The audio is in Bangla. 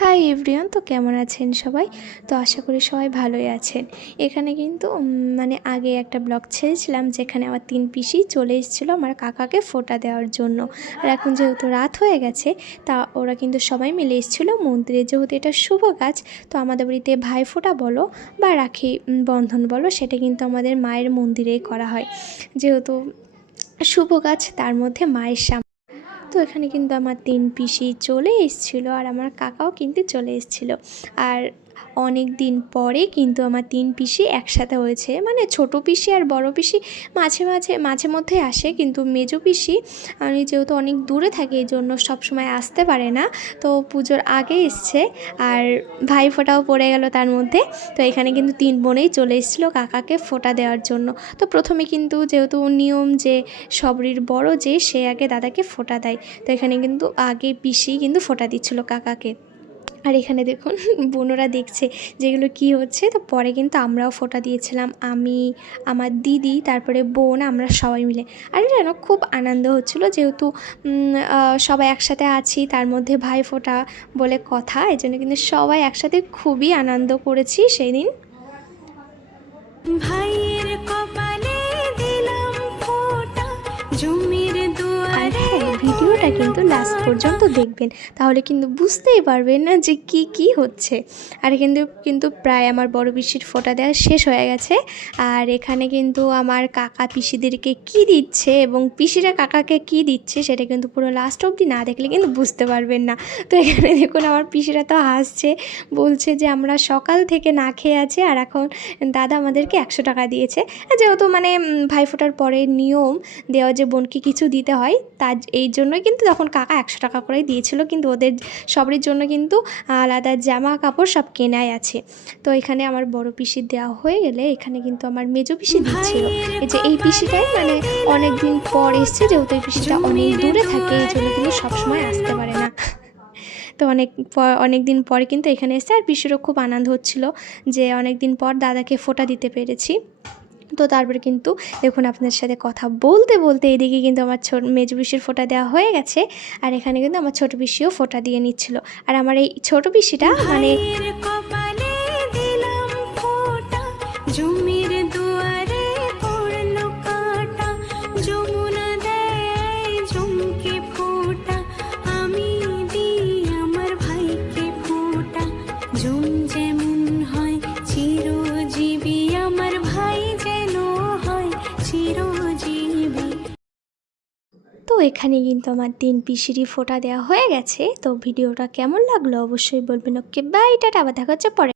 হাই এভরিওয়ান, তো কেমন আছেন সবাই? তো আশা করি সবাই ভালোই আছেন। এখানে কিন্তু আগে একটা ব্লগ ছেড়েছিলাম যেখানে আমার 3 পিসি চলে এসেছিলো আমার কাকাকে ফোঁটা দেওয়ার জন্য। আর এখন যেহেতু রাত হয়ে গেছে তা ওরা কিন্তু সবাই মিলে এসেছিলো মন্দিরে। যেহেতু এটা শুভ কাজ, তো আমাদের বাড়িতে ভাইফোঁটা বলো বা রাখি বন্ধন বলো, সেটা কিন্তু আমাদের মায়ের মন্দিরেই করা হয়। যেহেতু শুভ কাজ, তার মধ্যে মায়ের সামনে। তো এখানে কিন্তু আমার 3 পিসি চলে এসেছিলো আর আমার কাকাও কিন্তু চলে এসেছিলো। আর অনেক দিন পরে কিন্তু আমার 3 পিসি একসাথে হয়েছে। মানে ছোট পিসি আর বড় পিসি মাঝে মধ্যে আসে, কিন্তু মেজো পিসি আমি যেহেতু অনেক দূরে থাকি এই জন্য সবসময় আসতে পারে না। তো পুজোর আগে এসছে আর ভাইফোঁটাও পড়ে গেল তার মধ্যে। তো এখানে কিন্তু 3 বোনেই চলে এসেছিলো কাকাকে ফোঁটা দেওয়ার জন্য। তো প্রথমে কিন্তু যেহেতু নিয়ম যে সবরির বড় যে সে আগে দাদাকে ফোঁটা দেয়, তো এখানে কিন্তু আগে পিসি কিন্তু ফোঁটা দিচ্ছিলো কাকাকে। আর এখানে দেখুন বোনরা দেখছে যেগুলো কি হচ্ছে। তো পরে কিন্তু আমরাও ফোঁটা দিয়েছিলাম, আমি, আমার দিদি, তারপরে বোন, আমরা সবাই মিলে। আর যেন খুব আনন্দ হচ্ছিলো যেহেতু সবাই একসাথে আছি, তার মধ্যে ভাইফোঁটা বলে কথা, এই জন্য কিন্তু সবাই একসাথে খুবই আনন্দ করেছি সেই দিন। ভাইয়ের কপালে দিলাম ফোঁটা জমির দুয়ারে। হ্যাঁ, ভিডিওটা কিন্তু লাস্ট পর্যন্ত দেখবেন, তাহলে কিন্তু বুঝতেই পারবেন না যে কি হচ্ছে। আর কিন্তু প্রায় আমার বড় পিসির ফোঁটা দেওয়া শেষ হয়ে গেছে। আর এখানে কিন্তু আমার কাকা পিসিদেরকে কি দিচ্ছে এবং পিসিরা কাকাকে কি দিচ্ছে সেটা কিন্তু পুরো লাস্ট অবধি না দেখলে কিন্তু বুঝতে পারবেন না। তো এখানে দেখুন আমার পিসিরা তো হাসছে, বলছে যে আমরা সকাল থেকে না খেয়ে আছি আর এখন দাদা আমাদেরকে 100 টাকা দিয়েছে। যেহেতু ভাইফোঁটার পরে নিয়ম দেওয়া যে বোনকে কিছু দিতে হয়, তার এই জন্যই কিন্তু তখন কাকা 100 টাকা করেই দিয়েছিল। কিন্তু ওদের সবারই জন্য কিন্তু আলাদা জামা কাপড় সব কেনাই আছে। তো এখানে আমার বড় পিসির দেওয়া হয়ে গেলে এখানে কিন্তু আমার মেজো পিসি দিচ্ছিল। এই যে এই পিসিটাই অনেক দিন পর এসছে, যেহেতু এই পিসিটা অনেক দূরে থাকে এই জন্য কিন্তু সবসময় আসতে পারে না। তো অনেক দিন পরে কিন্তু এখানে এসে আর পিসিরও খুব আনন্দ হচ্ছিল যে অনেক দিন পর দাদাকে ফোঁটা দিতে পেরেছি। তো তারপরে কিন্তু দেখুন আপনাদের সাথে কথা বলতে এদিকে কিন্তু আমার মেজো পিসির ফোঁটা দেওয়া হয়ে গেছে। আর এখানে কিন্তু আমার ছোটো পিসিও ফোঁটা দিয়ে নিচ্ছিল। আর আমার এই ছোটো পিসিটা তো এখানে কিন্তু আমার 3 পিসিরই ফোঁটা দেওয়া হয়ে গেছে। তো ভিডিওটা কেমন লাগলো অবশ্যই বলবেন। ওকে বাই, টাটা, আবার দেখা হচ্ছে পরে।